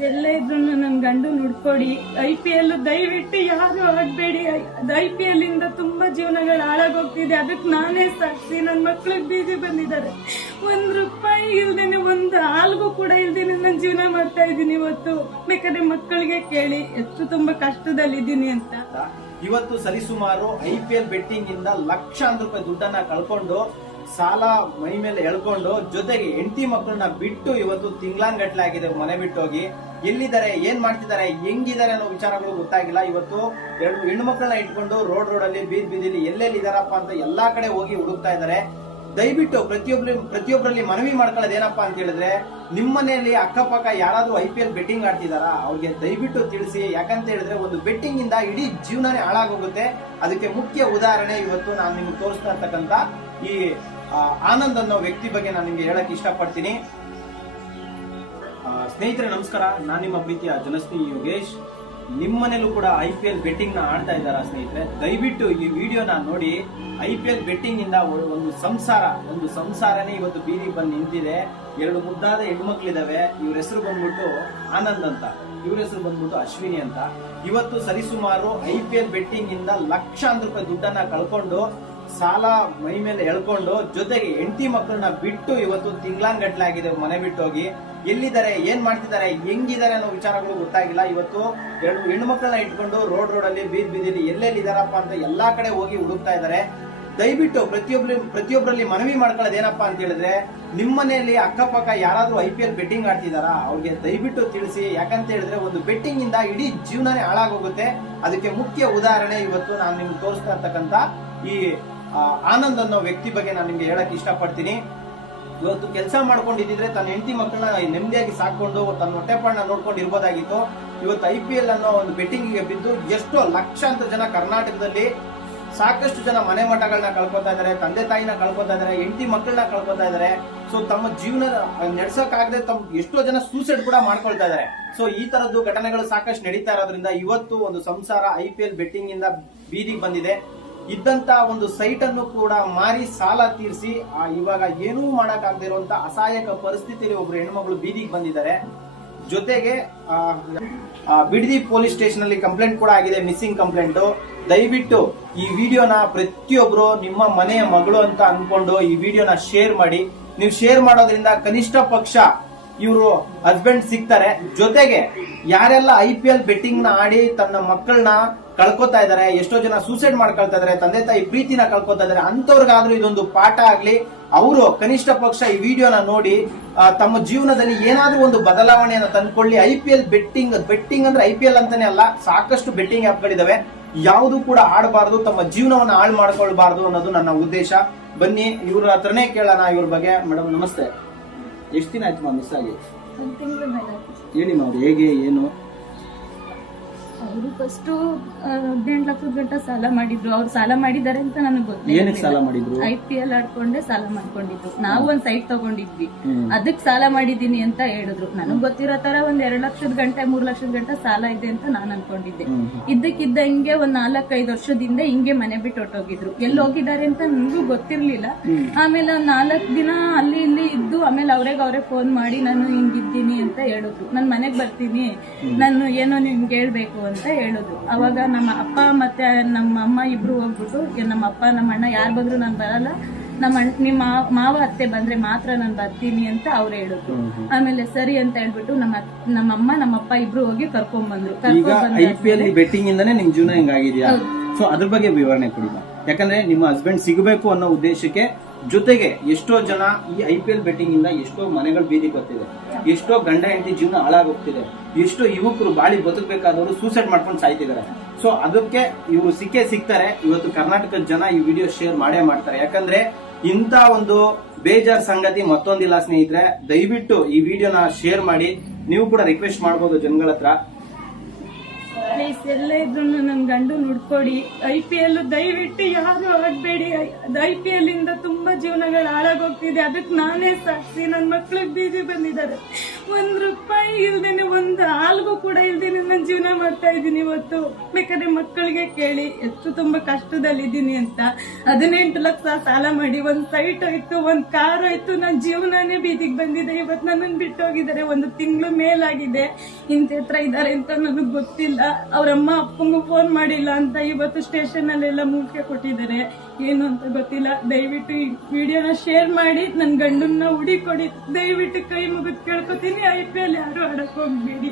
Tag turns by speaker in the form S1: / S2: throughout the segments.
S1: ಎಲ್ಲ ಇದ್ರು ನನ್ನ ಗಂಡು ನುಡ್ಕೊಡಿ. ಐ ಪಿ ಎಲ್ ದಯವಿಟ್ಟು ಯಾರು ಆಗ್ಬೇಡಿ. ಐ ಪಿ ಎಲ್ ಇಂದ ತುಂಬಾ ಜೀವನಗಳು ಹಾಳಾಗೋಗ್ತಿದೆ. ಅದಕ್ಕೆ ನಾನೇ ಸಾಕ್ಷಿ. ನನ್ನ ಮಕ್ಳಿಗೆ ಬೀದಿ ಬಂದಿದ್ದಾರೆ. ಒಂದ್ ರೂಪಾಯಿ ಇಲ್ದೇನೆ, ಒಂದ್ ಹಾಲ್ಗೂ ಕೂಡ ಇಲ್ದೇನೆ ನಾನು ಜೀವನ ಮಾಡ್ತಾ ಇದ್ದೀನಿ ಇವತ್ತು. ಬೇಕಾದ್ರೆ ಮಕ್ಕಳಿಗೆ ಕೇಳಿ. ಎಷ್ಟು ತುಂಬಾ ಕಷ್ಟದಲ್ಲಿದ್ದೀನಿ ಅಂತ.
S2: ಇವತ್ತು ಸರಿಸುಮಾರು ಐ ಪಿ ಎಲ್ ಬೆಟ್ಟಿಂಗ್ ಇಂದ ಲಕ್ಷಾಂತರ ರೂಪಾಯಿ ದುಡ್ಡನ್ನ ಕಳ್ಕೊಂಡು ಸಾಲ ಮೈ ಮೇಲೆ ಎಳ್ಕೊಂಡು ಜೊತೆಗೆ ಹೆಂಡತಿ ಮಕ್ಕಳನ್ನ ಬಿಟ್ಟು ಇವತ್ತು ತಿಂಗ್ಳಾನ್ಗಟ್ಲೆ ಆಗಿದೆ ಮನೆ ಬಿಟ್ಟೋಗಿ. ಎಲ್ಲಿದ್ದಾರೆ, ಏನ್ ಮಾಡ್ತಿದ್ದಾರೆ, ಹೆಂಗಿದ್ದಾರೆ ಅನ್ನೋ ವಿಚಾರಗಳು ಗೊತ್ತಾಗಿಲ್ಲ. ಇವತ್ತು ಎರಡು ಹೆಣ್ಣು ಮಕ್ಕಳನ್ನ ಇಟ್ಕೊಂಡು ರೋಡ್ ರೋಡ್ ಅಲ್ಲಿ ಬೀದ್ ಬೀದಿಲಿ ಎಲ್ಲೆಲ್ಲಿ ಇದಾರಪ್ಪ ಅಂತ ಎಲ್ಲಾ ಕಡೆ ಹೋಗಿ ಹುಡುಕ್ತಾ ಇದ್ದಾರೆ. ದಯವಿಟ್ಟು ಪ್ರತಿಯೊಬ್ರು ಪ್ರತಿಯೊಬ್ಬರಲ್ಲಿ ಮನವಿ ಮಾಡ್ಕೊಳ್ಳೋದು ಏನಪ್ಪಾ ಅಂತ ಹೇಳಿದ್ರೆ ನಿಮ್ಮ ಮನೆಯಲ್ಲಿ ಅಕ್ಕಪಕ್ಕ ಯಾರಾದ್ರೂ ಐ ಪಿ ಎಲ್ ಬೆಟ್ಟಿಂಗ್ ಆಡ್ತಿದಾರಾ, ಅವ್ರಿಗೆ ದಯವಿಟ್ಟು ತಿಳಿಸಿ. ಯಾಕಂತ ಹೇಳಿದ್ರೆ ಒಂದು ಬೆಟ್ಟಿಂಗ್ ಇಂದ ಇಡೀ ಜೀವನನೇ ಹಾಳಾಗೋಗುತ್ತೆ. ಅದಕ್ಕೆ ಮುಖ್ಯ ಉದಾಹರಣೆ ಇವತ್ತು ನಾನು ನಿಮ್ಗೆ ತೋರಿಸ್ತಾ ಇರ್ತಕ್ಕಂಥ ಈ ಆನಂದ್ ಅನ್ನೋ ವ್ಯಕ್ತಿ ಬಗ್ಗೆ ನಾನು ನಿಮ್ಗೆ ಹೇಳಕ್ ಇಷ್ಟಪಡ್ತೀನಿ. ಸ್ನೇಹಿತರೆ, ನಮಸ್ಕಾರ. ನಾನು ನಿಮ್ಮ ಪ್ರೀತಿಯ ಜನಸ್ನೇಹಿ ಯೋಗೇಶ್. ನಿಮ್ಮನೇಲೂ ಕೂಡ ಐ ಪಿ ಎಲ್ ಬೆಟ್ಟಿಂಗ್ನ ಆಡ್ತಾ ಇದ್ದಾರಾ ಸ್ನೇಹಿತರೆ? ದಯವಿಟ್ಟು ಈ ವಿಡಿಯೋನ ನೋಡಿ. ಐ ಪಿ ಎಲ್ ಬೆಟ್ಟಿಂಗ್ ಇಂದ ಒಂದು ಸಂಸಾರ, ಒಂದು ಸಂಸಾರನೇ ಇವತ್ತು ಬೀದಿ ಬಂದು ನಿಂತಿದೆ. ಎರಡು ಮುದ್ದಾದ ಹೆಣ್ಮಕ್ಳಿದಾವೆ. ಇವ್ರ ಹೆಸರು ಬಂದ್ಬಿಟ್ಟು ಆನಂದ್ ಅಂತ. ಇವ್ರ ಹೆಸರು ಬಂದ್ಬಿಟ್ಟು ಅಶ್ವಿನಿ ಅಂತ. ಇವತ್ತು ಸರಿಸುಮಾರು ಐ ಪಿ ಎಲ್ ಬೆಟ್ಟಿಂಗ್ ಇಂದ ಲಕ್ಷಾಂತರ ರೂಪಾಯಿ ದುಡ್ಡನ್ನ ಕಳ್ಕೊಂಡು ಸಾಲ ಮೈ ಮೇಲೆ ಎಳ್ಕೊಂಡು ಜೊತೆಗೆ ಹೆಂಡತಿ ಮಕ್ಕಳನ್ನ ಬಿಟ್ಟು ಇವತ್ತು ತಿಂಗ್ಳಾಂಗಟ್ಲೆ ಆಗಿದೆ ಮನೆ ಬಿಟ್ಟು ಹೋಗಿ ಎಲ್ಲಿದ್ದಾರೆ, ಏನ್ ಮಾಡ್ತಿದ್ದಾರೆ, ಹೆಂಗಿದ್ದಾರೆ ಅನ್ನೋ ವಿಚಾರಗಳು ಗೊತ್ತಾಗಿಲ್ಲ. ಇವತ್ತು ಎರಡು ಹೆಣ್ಣು ಮಕ್ಕಳನ್ನ ಇಟ್ಕೊಂಡು ರೋಡ್ ರೋಡ್ ಅಲ್ಲಿ ಬೀದ್ ಬೀದಿಲಿ ಎಲ್ಲೆಲ್ಲಿ ಇದಾರಪ್ಪ ಅಂತ ಎಲ್ಲಾ ಕಡೆ ಹೋಗಿ ಹುಡುಕ್ತಾ ಇದ್ದಾರೆ. ದಯವಿಟ್ಟು ಪ್ರತಿಯೊಬ್ಬರು ಪ್ರತಿಯೊಬ್ಬರಲ್ಲಿ ಮನವಿ ಮಾಡ್ಕೊಳ್ಳೋದು ಏನಪ್ಪಾ ಅಂತ ಹೇಳಿದ್ರೆ ನಿಮ್ಮ ಮನೆಯಲ್ಲಿ ಅಕ್ಕಪಕ್ಕ ಯಾರಾದ್ರೂ ಐ ಪಿ ಎಲ್ ಬೆಟ್ಟಿಂಗ್ ಆಡ್ತಿದಾರಾ? ಅವ್ರಿಗೆ ದಯವಿಟ್ಟು ತಿಳಿಸಿ. ಯಾಕಂತ ಹೇಳಿದ್ರೆ ಒಂದು ಬೆಟ್ಟಿಂಗ್ ಇಂದ ಇಡೀ ಜೀವನನೇ ಹಾಳಾಗೋಗುತ್ತೆ. ಅದಕ್ಕೆ ಮುಖ್ಯ ಉದಾಹರಣೆ ಇವತ್ತು ನಾನು ನಿಮ್ಗೆ ತೋರಿಸ್ತಾ ಇರ್ತಕ್ಕಂತ ಈ ಆನಂದ್ ಅನ್ನೋ ವ್ಯಕ್ತಿ ಬಗ್ಗೆ ನಾನು ನಿಮ್ಗೆ ಹೇಳಕ್ ಇಷ್ಟಪಡ್ತೀನಿ. ಇವತ್ತು ಕೆಲಸ ಮಾಡ್ಕೊಂಡಿದ್ರೆ ತನ್ನ ಹೆಂಡತಿ ಮಕ್ಕಳನ್ನ ನೆಮ್ಮದಿಯಾಗಿ ಸಾಕೊಂಡು ತನ್ನ ಹೊಟ್ಟೆಪಾಡನ್ನ ನೋಡ್ಕೊಂಡು ಇರ್ಬೋದಾಗಿತ್ತು. ಇವತ್ತು ಐ ಪಿ ಎಲ್ ಅನ್ನೋ ಒಂದು ಬೆಟ್ಟಿಂಗಿಗೆ ಬಿದ್ದು ಎಷ್ಟೋ ಲಕ್ಷಾಂತರ ಜನ ಕರ್ನಾಟಕದಲ್ಲಿ ಸಾಕಷ್ಟು ಜನ ಮನೆ ಮಠಗಳನ್ನ ಕಳ್ಕೊತಾ ಇದಾರೆ, ತಂದೆ ತಾಯಿನ ಕಳ್ಕೊತಾ ಇದಾರೆ, ಹೆಂಡತಿ ಮಕ್ಕಳನ್ನ ಕಳ್ಕೊತಾ ಇದಾರೆ. ಸೊ ತಮ್ಮ ಜೀವನ ನಡೆಸೋಕಾಗದೆ ತಮ್ಮ ಎಷ್ಟೋ ಜನ ಸೂಸೈಡ್ ಕೂಡ ಮಾಡ್ಕೊಳ್ತಾ ಇದಾರೆ. ಸೊ ಈ ತರದ್ದು ಘಟನೆಗಳು ಸಾಕಷ್ಟು ನಡೀತಾ ಇರೋದ್ರಿಂದ ಇವತ್ತು ಒಂದು ಸಂಸಾರ ಐ ಪಿ ಎಲ್ ಬೆಟ್ಟಿಂಗ್ ಇಂದ ಬೀದಿಗೆ ಬಂದಿದೆ. ಇದ್ದಂತ ಒಂದು ಸೈಟ್ ಅನ್ನು ಕೂಡ ಮಾರಿ ಸಾಲ ತೀರಿಸಿ ಇವಾಗ ಏನೂ ಮಾಡಕ್ಕಾಗದೇ ಇರುವಂತ ಅಸಹಾಯಕ ಪರಿಸ್ಥಿತಿಯಲ್ಲಿ ಒಬ್ರು ಹೆಣ್ಮಗಳು ಬೀದಿಗೆ ಬಂದಿದ್ದಾರೆ. ಜೊತೆಗೆ ಬಿಡದಿ ಪೊಲೀಸ್ ಸ್ಟೇಷನ್ ಅಲ್ಲಿ ಕಂಪ್ಲೇಂಟ್ ಕೂಡ ಆಗಿದೆ, ಮಿಸ್ಸಿಂಗ್ ಕಂಪ್ಲೇಂಟ್. ದಯವಿಟ್ಟು ಈ ವಿಡಿಯೋನ ಪ್ರತಿಯೊಬ್ರು ನಿಮ್ಮ ಮನೆಯ ಮಗಳು ಅಂತ ಅನ್ಕೊಂಡು ಈ ವಿಡಿಯೋನ ಶೇರ್ ಮಾಡಿ. ನೀವು ಶೇರ್ ಮಾಡೋದ್ರಿಂದ ಕನಿಷ್ಠ ಪಕ್ಷ ಇವರು ಹಸ್ಬೆಂಡ್ ಸಿಗ್ತಾರೆ. ಜೊತೆಗೆ ಯಾರೆಲ್ಲ ಐ ಪಿ ಎಲ್ ಬೆಟ್ಟಿಂಗ್ನ ಆಡಿ ತನ್ನ ಮಕ್ಕಳನ್ನ ಕಳ್ಕೊತಾ ಇದಾರೆ ಎಷ್ಟೋ ಜನ ಸೂಸೈಡ್ ಮಾಡ್ಕೊಳ್ತಾ ಇದಾರೆ ತಂದೆ ತಾಯಿ ಪ್ರೀತಿನ ಕಳ್ಕೊತಾ ಇದಾರೆ ಅಂತವ್ರಿಗಾದ್ರೂ ಇದೊಂದು ಪಾಠ ಆಗ್ಲಿ. ಅವರು ಕನಿಷ್ಠ ಪಕ್ಷ ಈ ವಿಡಿಯೋನ ನೋಡಿ ತಮ್ಮ ಜೀವನದಲ್ಲಿ ಏನಾದ್ರೂ ಒಂದು ಬದಲಾವಣೆಯನ್ನು ತಂದ್ಕೊಳ್ಳಿ. I P L betting betting ಅಂದ್ರೆ ಐ ಪಿ ಎಲ್ ಅಂತಾನೆ ಅಲ್ಲ, ಸಾಕಷ್ಟು ಬೆಟ್ಟಿಂಗ್ ಆಪ್ಗಳಿದಾವೆ ಯಾವುದು ಕೂಡ ಆಡಬಾರ್ದು, ತಮ್ಮ ಜೀವನವನ್ನ ಹಾಳು ಮಾಡ್ಕೊಳ್ಬಾರ್ದು ಅನ್ನೋದು ನನ್ನ ಉದ್ದೇಶ. ಬನ್ನಿ, ಇವ್ರ ಹತ್ರನೇ ಕೇಳೋಣ ಇವ್ರ ಬಗ್ಗೆ. ಮೇಡಮ್, ನಮಸ್ತೆ. ಎಷ್ಟು ದಿನ ಆಯ್ತು ಮಿಸ್ ಆಗಿ? ಹೇಳಿ ಮಾ ಅವ್ರು ಹೇಗೆ ಏನು?
S1: ಅವರು ಫಸ್ಟ್ ಹದಿನೆಂಟು ಲಕ್ಷದ ಗಂಟ ಸಾಲ ಮಾಡಿದ್ರು. ಅವ್ರು ಸಾಲ ಮಾಡಿದ್ದಾರೆ ಅಂತ ನನಗೆ
S2: ಏನಕ್ಕೆ ಸಾಲ ಮಾಡಿದ್ರು?
S1: ಐ ಪಿ ಎಲ್ ಆಡ್ಕೊಂಡೆ ಸಾಲ ಮಾಡ್ಕೊಂಡಿದ್ರು ನಾವು ಒಂದ್ ಸೈಟ್ ತಗೊಂಡಿದ್ವಿ.
S2: ಅದಕ್ಕೆ
S1: ಅದಕ್ ಸಾಲ ಮಾಡಿದೀನಿ ಅಂತ ಹೇಳಿದ್ರು. ನನಗ್ ಗೊತ್ತಿರೋ ತರ ಒಂದ್ ಎರಡ್ ಲಕ್ಷದ ಗಂಟೆ ಮೂರ್ ಲಕ್ಷದ ಗಂಟೆ ಸಾಲ ಇದೆ ಅಂತ ನಾನ್ ಅನ್ಕೊಂಡಿದ್ದೆ.
S2: ಇದ್ದಕ್ಕಿದ್ದಂಗೆ
S1: ಇದ್ದಕ್ಕಿದ್ದ ಹಿಂಗೆ ಒಂದ್ ನಾಲ್ಕೈದು ವರ್ಷದಿಂದ ಹಿಂಗೆ ಮನೆ ಬಿಟ್ಟು ಹೊಟ್ಟೋಗಿದ್ರು ಎಲ್ಲಿ ಹೋಗಿದ್ದಾರೆ ಅಂತ ನನಗೂ ಗೊತ್ತಿರ್ಲಿಲ್ಲ. ಆಮೇಲೆ ಒಂದ್ ನಾಲ್ಕ್ ದಿನ ಅಲ್ಲಿ ಇಲ್ಲಿ ಇದ್ದು ಆಮೇಲೆ ಅವ್ರಿಗೆ ಅವರೇ ಫೋನ್ ಮಾಡಿ ನಾನು ಹಿಂಗಿದ್ದೀನಿ ಅಂತ ಹೇಳಿದ್ರು. ನಾನ್ ಮನೆಗ್ ಬರ್ತೀನಿ. ನಾನು ಏನೋ ನಿಮ್ಗೆ ಹೇಳ್ಬೇಕು ಅಂತ ಹೇಳಿದ್ರು ಅವಾಗ ನಮ್ಮ ಅಪ್ಪ ಮತ್ತೆ ನಮ್ಮ ಅಮ್ಮ ಇಬ್ರು ಹೋಗ್ಬಿಟ್ಟು "ಏ, ನಮ್ಮ ಅಪ್ಪ ನಮ್ಮ ಅಣ್ಣ ಯಾರು ಬಂದ್ರು ನಾನು ಬರಲ್ಲ. ನಮ್ಮ ಅಣ್ಣ ನಿಮ್ಮ ಮಾವ- ಅತ್ತೆ ಬಂದ್ರೆ ಮಾತ್ರ ನಾನು ಬರ್ತೀನಿ ಅಂತ ಅವ್ರು ಹೇಳಿದ್ರು ಆಮೇಲೆ ಸರಿ ಅಂತ ಹೇಳ್ಬಿಟ್ಟು ನಮ್ಮ ಅತ್- ನಮ್ಮ ಅಮ್ಮ ನಮ್ಮ ಅಪ್ಪ ಇಬ್ರು ಹೋಗಿ ಕರ್ಕೊಂಡ್ ಬಂದ್ರು.
S2: ಬೆಟ್ಟಿಂಗ್ ಇಂದಾನೆ ನಿಮ್ ಜೀವನ ಹೆಂಗಾಗಿದ್ಯಾ? ಸೊ ಅದ್ರ ಬಗ್ಗೆ ವಿವರಣೆ ಕೊಡಿ ಯಾಕಂದ್ರೆ ನಿಮ್ಮ ಹಸ್ಬೆಂಡ್ ಸಿಗಬೇಕು ಅನ್ನೋ ಉದ್ದೇಶಕ್ಕೆ ಜೊತೆಗೆ ಎಷ್ಟೋ ಜನ ಈ ಐ ಪಿ ಎಲ್ ಬೆಟ್ಟಿಂಗ್ ಇಂದ ಎಷ್ಟೋ ಮನೆಗಳು ಬೀದಿ ಬರ್ತಿದೆ. ಎಷ್ಟೋ ಗಂಡ ಹೆಂಡತಿ ಜೀವನ ಹಾಳಾಗೋಗ್ತಿದೆ ಎಷ್ಟೋ ಯುವಕರು ಬಾಳಿ ಬದುಕಬೇಕಾದವರು ಸೂಸೈಡ್ ಮಾಡ್ಕೊಂಡು ಸಾಯ್ತಿದ್ದಾರೆ. ಸೊ ಅದಕ್ಕೆ ಇವರು ಸಿಕ್ಕೇ ಸಿಗ್ತಾರೆ. ಇವತ್ತು ಕರ್ನಾಟಕದ ಜನ ಈ ವಿಡಿಯೋ ಶೇರ್ ಮಾಡೇ ಮಾಡ್ತಾರೆ. ಯಾಕಂದ್ರೆ ಇಂಥ ಒಂದು ಬೇಜಾರ್ ಸಂಗತಿ ಮತ್ತೊಂದಿಲ್ಲ ಸ್ನೇಹಿತರೆ, ದಯವಿಟ್ಟು ಈ ವಿಡಿಯೋನ ಶೇರ್ ಮಾಡಿ. ನೀವು ಕೂಡ ರಿಕ್ವೆಸ್ಟ್ ಮಾಡ್ಬೋದು ಜನಗಳ ಹತ್ರ.
S1: ಎಲ್ಲ ಇದ್ರು ನನ್ ಗಂಡು ನೋಡ್ಕೊಡಿ. ಐ ಪಿ ಎಲ್ ದಯವಿಟ್ಟು ಯಾರು ಆಗ್ಬೇಡಿ. ಐ ಪಿ ಎಲ್ ಇಂದ ತುಂಬಾ ಜೀವನಗಳು ಹಾಳಾಗೋಗ್ತಿದೆ. ಅದಕ್ಕೆ ನಾನೇ ಸಾಕ್ಷಿ. ನನ್ ಮಕ್ಳಿಗೆ ಬೀದಿ ಬಂದಿದ್ದಾರೆ. ಒಂದ್ ರೂಪಾಯಿ ಇಲ್ದೇನೆ, ಒಂದ್ ಹಾಲ್ಗೂ ಕೂಡ ಇಲ್ದೇನೆ ನಾನು ಜೀವನ ಮಾಡ್ತಾ ಇದ್ದೀನಿ ಇವತ್ತು. ಬೇಕಾದ್ರೆ ಮಕ್ಕಳಿಗೆ ಕೇಳಿ ಎಷ್ಟು ತುಂಬಾ ಕಷ್ಟದಲ್ಲಿದ್ದೀನಿ ಅಂತ. ಹದಿನೆಂಟು ಲಕ್ಷ ಸಾಲ ಮಾಡಿ, ಒಂದ್ ಸೈಟ್ ಹೋಯ್ತು ಒಂದ್ ಕಾರ್ ಹೋಯ್ತು ನನ್ನ ಜೀವನನೇ ಬೀದಿಗೆ ಬಂದಿದೆ. ಇವತ್ತು ನನ್ನನ್ನು ಬಿಟ್ಟು ಹೋಗಿದ್ದಾರೆ ಒಂದು ತಿಂಗಳು ಮೇಲಾಗಿದೆ. ಇಂತ ಹತ್ರ ಇದ್ದಾರೆ ಅಂತ ನನಗೆ ಗೊತ್ತಿಲ್ಲ. ಅವ್ರಮ್ಮ ಅಪ್ಪಂಗೂ ಫೋನ್ ಮಾಡಿಲ್ಲ ಅಂತ ಇವತ್ತು ಸ್ಟೇಷನ್ ಅಲ್ಲೆಲ್ಲ ಮೂಕೆ ಕೊಟ್ಟಿದ್ದಾರೆ. ಏನು ಅಂತ ಗೊತ್ತಿಲ್ಲ. ದಯವಿಟ್ಟು ಈ ವಿಡಿಯೋನ ಶೇರ್ ಮಾಡಿ ನನ್ನ ಗಂಡನ್ನ ಹುಡಿಕೊಡಿ ದಯವಿಟ್ಟು ಕೈ ಮುಗಿದು ಕೇಳ್ಕೊತೀನಿ. ಐ ಪಿ ಎಲ್ ಯಾರು ಆಡಕ್ ಹೋಗ್ಬೇಡಿ.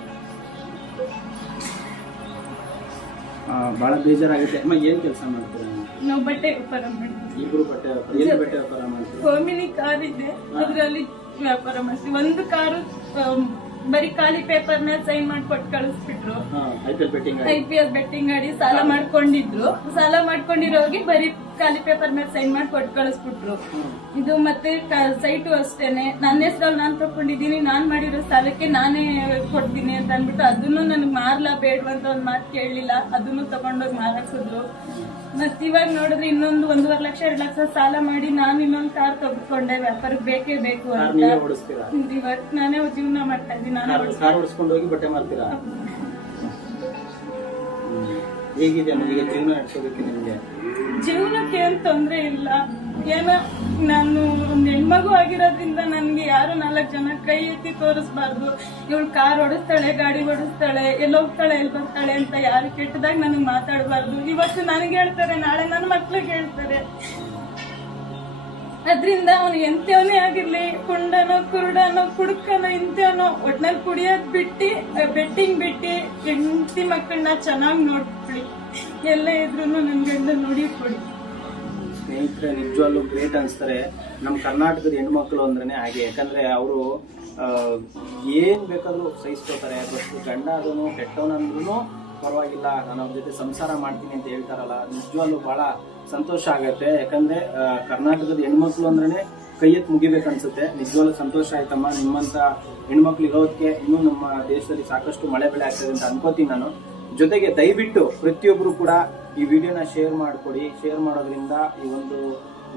S2: ಬಹಳ ಬೇಜಾರಾಗುತ್ತೆ. ಅಮ್ಮ ಏನ್ ಕೆಲಸ ಮಾಡ್ತೀರಾ ನೀವು?
S1: ಬಟ್ಟೆ ವ್ಯಾಪಾರ ಮಾಡ್ತೀವಿ.
S2: ಇಬ್ರು ಬಟ್ಟೆ ವ್ಯಾಪಾರ ಎಲ್ಲಿ ಬಟ್ಟೆ ವ್ಯಾಪಾರ
S1: ಮಾಡ್ತೀವಿ ಕಾರ್ ಇದೆ. ಅದರಲ್ಲಿ ವ್ಯಾಪಾರ ಮಾಡ್ತೀವಿ. ಒಂದು ಕಾರು ಬರೀ ಖಾಲಿ ಪೇಪರ್ ಮೇಲೆ ಸೈನ್ ಮಾಡ್ಕೊಟ್ ಕಳಿಸ್ಬಿಟ್ರು.
S2: ಐ ಪಿ ಎಲ್ ಬೆಟ್ಟಿಂಗ್
S1: ಆಡಿ ಸಾಲ ಮಾಡ್ಕೊಂಡಿದ್ರು. ಸಾಲ ಮಾಡ್ಕೊಂಡಿರೋಗಿ ಬರೀ ಖಾಲಿ ಪೇಪರ್ ಮೇಲೆ ಸೈನ್ ಮಾಡಿ ಕೊಟ್ಟು ಕಳಿಸ್ಬಿಟ್ರು. ಇದು ಮತ್ತೆ ಸೈಟು ಅಷ್ಟೇನೆ. ನನ್ನ ಹೆಸರಲ್ಲಿ ನಾನ್ ತಕೊಂಡಿದ್ದೀನಿ ನಾನ್ ಮಾಡಿರೋ ಸಾಲಕ್ಕೆ ನಾನೇ ಕೊಡ್ತೀನಿ ಅಂತ ಅಂದ್ಬಿಟ್ಟು ಅದನ್ನು ನನಗೆ ಮಾರ್ಲ ಬೇಡ್ವಾ ಅಂತ ಒಂದ್ ಮಾತು ಕೇಳಲಿಲ್ಲ. ಅದನ್ನು ತಗೊಂಡೋಗಿ ಮಾರಾಕ್ಸಿದ್ರು ಮತ್ ಇವಾಗ ನೋಡಿದ್ರೆ ಇನ್ನೊಂದು ಒಂದೂವರೆ ಲಕ್ಷ ಎರಡು ಲಕ್ಷ ಸಾಲ ಮಾಡಿ ನಾನು ಇನ್ನೊಂದು ಕಾರ್ ತೆಗೆದುಕೊಂಡೆ. ವ್ಯಾಪಾರಕ್ಕೆ ಬೇಕೇ ಬೇಕು ಅಂತ. ಇವಾಗ ನಾನೇ ಜೀವನ ಮಾಡ್ತಾ ಇದ್ದೀನಿ.
S2: ಕಾರ್ ಓಡಿಸ್ಕೊಂಡು ಹೋಗಿ ಬಟ್ಟೆ ಮಾಡ್ತೀರಾ ಹೇಗಿದೆ ಈಗ ಜೀವನ ನಡೆಸೋದಕ್ಕೆ ನಿಮ್ಗೆ?
S1: ಜೀವನಕ್ಕೆ ಏನ್ ತೊಂದ್ರೆ ಇಲ್ಲ. ಏನ ನಾನು ಒಂದ್ ಹೆಣ್ಮಗು ಆಗಿರೋದ್ರಿಂದ ನನ್ಗೆ ಯಾರು ನಾಲ್ಕು ಜನ ಕೈ ಎತ್ತಿ ತೋರಿಸ್ಬಾರ್ದು. ಇವಳು ಕಾರ್ ಓಡಿಸ್ತಾಳೆ ಗಾಡಿ ಓಡಿಸ್ತಾಳೆ ಎಲ್ಲಿ ಹೋಗ್ತಾಳೆ ಎಲ್ಲಿ ಬರ್ತಾಳೆ ಅಂತ ಯಾರು ಕೆಟ್ಟದಾಗ ನನಗೆ ಮಾತಾಡಬಾರ್ದು. ಇವತ್ತು ನನಗೆ ಹೇಳ್ತಾರೆ ನಾಳೆ ನನ್ನ ಮಕ್ಳಿಗೆ ಹೇಳ್ತಾರೆ. ಅದ್ರಿಂದ ಅವನು ಎಂತವನೇ ಆಗಿರ್ಲಿ, ಕುಂಡನೋ, ಕುರುಡನೋ, ಕುಡುಕನೋ ಇಂತವನೋ ಒಟ್ನಲ್ಲಿ ಕುಡಿಯೋದ್ ಬಿಟ್ಟಿ ಬೆಟ್ಟಿಂಗ್ ಬಿಟ್ಟಿ, ಹೆಂಡತಿ ಮಕ್ಕಳನ್ನ ಚೆನ್ನಾಗಿ ನೋಡ್ಕೊಳ್ಳಿ ಎಲ್ಲ ಇದ್ರು ನನ್ ಗಂಡ ನೋಡಿ ಕೊಡಿ.
S2: ಸ್ನೇಹಿತರೆ, ನಿಜವಾಗ್ಲೂ ಗ್ರೇಟ್ ಅನ್ಸ್ತಾರೆ. ನಮ್ಮ ಕರ್ನಾಟಕದ ಹೆಣ್ಮಕ್ಳು ಅಂದ್ರೆ ಹಾಗೆ. ಯಾಕಂದ್ರೆ ಅವರು ಏನ್ ಬೇಕಾದ್ರೂ ಸಹಿಸ್ಕೋತಾರೆ ಬಟ್ ಗಂಡ ಅದನ್ನು ಕೆಟ್ಟವನಂದ್ರೂ ಪರವಾಗಿಲ್ಲ. ನಾನು ಅವ್ರ ಜೊತೆ ಸಂಸಾರ ಮಾಡ್ತೀನಿ ಅಂತ ಹೇಳ್ತಾರಲ್ಲ. ನಿಜವಾಗ್ಲೂ ಬಹಳ ಸಂತೋಷ ಆಗತ್ತೆ. ಯಾಕಂದ್ರೆ ಕರ್ನಾಟಕದ ಹೆಣ್ಮಕ್ಳು ಅಂದ್ರೆ ಕೈ ಮುಗಿಬೇಕು ಅನ್ಸುತ್ತೆ. ನಿಜವಾಗ್ಲೂ ಸಂತೋಷ ಆಯ್ತಮ್ಮ. ನಿಮ್ಮಂತ ಹೆಣ್ಮಕ್ಳು ಇರೋದಕ್ಕೆ ಇನ್ನೂ ನಮ್ಮ ದೇಶದಲ್ಲಿ ಸಾಕಷ್ಟು ಮಳೆ ಬೆಳೆ ಆಗ್ತದೆ ಅಂತ ಅನ್ಕೋತೀನಿ ನಾನು. ಜೊತೆಗೆ ದಯವಿಟ್ಟು ಪ್ರತಿಯೊಬ್ರು ಕೂಡ ಈ ವಿಡಿಯೋನ ಶೇರ್ ಮಾಡ್ಕೊಡಿ. ಶೇರ್ ಮಾಡೋದ್ರಿಂದ ಈ ಒಂದು,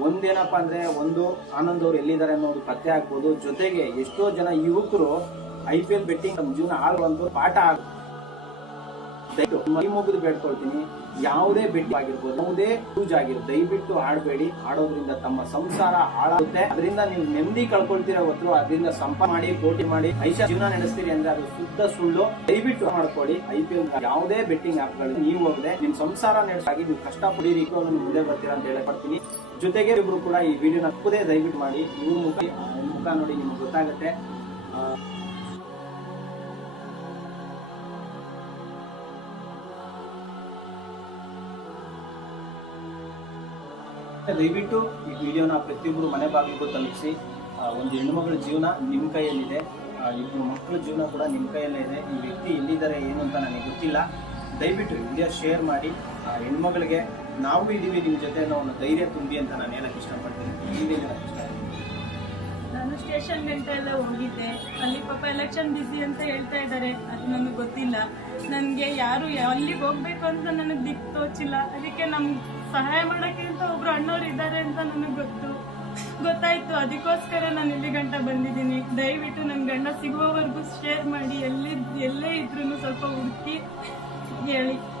S2: ಒಂದೇನಪ್ಪ ಅಂದ್ರೆ ಒಂದು ಆನಂದ್ ಅವ್ರು ಎಲ್ಲಿದ್ದಾರೆ ಅನ್ನೋದು ಪತ್ತೆ ಆಗ್ಬೋದು. ಜೊತೆಗೆ ಎಷ್ಟೋ ಜನ ಯುವಕರು ಐ ಪಿ ಎಲ್ ಬೆಟ್ಟಿಂಗ್ ನಮ್ಮ ಜೀವನ ಒಂದು ಪಾಠ ಆಗ ಮುಗಿದು ಬೇಡ್ಕೊಳ್ತೀನಿ. ಯಾವುದೇ ಬೆಟ್ಟಿ ಆಗಿರ್ಬೋದು, ಯಾವುದೇ ಯೂಸ್ ಆಗಿರ್ಬೋದು, ದಯವಿಟ್ಟು ಹಾಡಬೇಡಿ. ಆಡೋದ್ರಿಂದ ತಮ್ಮ ಸಂಸಾರ ಹಾಳಾಗುತ್ತೆ. ಅದರಿಂದ ನೀವು ನೆಮ್ಮದಿ ಕಳ್ಕೊಳ್ತೀರ ಹೊತ್ತು ಅದರಿಂದ ಸಂಪ ಮಾಡಿ, ಕೋಟಿ ಮಾಡಿ ಐಷ ಜೀವನ ನಡೆಸ್ತೀರಿ ಅಂದ್ರೆ ಅದು ಶುದ್ಧ ಸುಳ್ಳು. ದಯವಿಟ್ಟು ಮಾಡ್ಕೊಳ್ಳಿ. ಐ ಪಿ ಎಲ್ ಯಾವುದೇ ಬೆಟ್ಟಿಂಗ್ ಆಪ್ಗಳು ನೀವು ಹೋಗದೆ ನಿಮ್ ಸಂಸಾರ ನಡೆಸಾಗಿ ನೀವು ಕಷ್ಟ ಪಡೀರಿ ಮುಂದೆ ಬರ್ತೀರಾ ಅಂತ ಹೇಳಪಡ್ತೀನಿ ಜೊತೆಗೆ ಇಬ್ರು ಕೂಡ ಈ ವಿಡಿಯೋನ ತಪ್ಪದೇ ದಯವಿಟ್ಟು ಮಾಡಿ. ಇವ್ರ ಮುಖ ಮುಖ ನೋಡಿ ನಿಮ್ಗೆ ಗೊತ್ತಾಗುತ್ತೆ. ದಯವಿಟ್ಟು ಈ ವಿಡಿಯೋನ ಪ್ರತಿಯೊಬ್ಬರು ಮನೆ ಬಾಗಿಲಿಗೂ ತಲುಪಿಸಿ. ಒಂದು ಹೆಣ್ಣುಮಗಳ ಜೀವನ ನಿಮ್ಮ ಕೈಯಲ್ಲಿದೆ. ಇಬ್ಬರು ಮಕ್ಕಳ ಜೀವನ ಕೂಡ ನಿಮ್ಮ ಕೈಯಲ್ಲೇ ಇದೆ. ಈ ವ್ಯಕ್ತಿ ಎಲ್ಲಿದ್ದಾರೆ, ಏನು ಅಂತ ನನಗೆ ಗೊತ್ತಿಲ್ಲ. ದಯವಿಟ್ಟು ವಿಡಿಯೋ ಶೇರ್ ಮಾಡಿ. ಆ ಹೆಣ್ಮಗಳಿಗೆ ನಾವು ಇದ್ದೀವಿ ನಿಮ್ಮ ಜೊತೆ ಅನ್ನೋ ಧೈರ್ಯ, ತುಂಬಿ ಅಂತ ನಾನು ಹೇಳಕ್ಕೆ ಇಷ್ಟಪಡ್ತೀನಿ. ಇಷ್ಟಪಡ್ತೀನಿ.
S1: ನಾನು ಸ್ಟೇಷನ್ ಗಂಟೆ ಎಲ್ಲ ಹೋಗಿದ್ದೆ. ಅಲ್ಲಿ ಪಾಪ ಎಲೆಕ್ಷನ್ ಬಿಸಿ ಅಂತ ಹೇಳ್ತಾ ಇದ್ದಾರೆ. ಅದು ನನಗೆ ಗೊತ್ತಿಲ್ಲ. ನನಗೆ ಯಾರು ಅಲ್ಲಿಗೆ ಹೋಗ್ಬೇಕು ಅಂತ ನನಗೆ ದಿಕ್ಕು ತೋಚಿಲ್ಲ. ಅದಕ್ಕೆ ನಮ್ಗೆ ಸಹಾಯ ಮಾಡೋಕ್ಕೆ ಅಂತ ಒಬ್ರು ಅಣ್ಣವ್ರು ಇದ್ದಾರೆ ಅಂತ ನನಗೆ ಗೊತ್ತು. ಗೊತ್ತಾಯ್ತು. ಅದಕ್ಕೋಸ್ಕರ ನಾನು ಇಲ್ಲಿ ಗಂಟ ಬಂದಿದ್ದೀನಿ. ದಯವಿಟ್ಟು ನನ್ನ ಗಂಡ ಸಿಗುವವರೆಗೂ ಶೇರ್ ಮಾಡಿ. ಎಲ್ಲಿ ಎಲ್ಲೇ ಇದ್ರೂ ಸ್ವಲ್ಪ ಹುಡುಕಿ ಹೇಳಿ.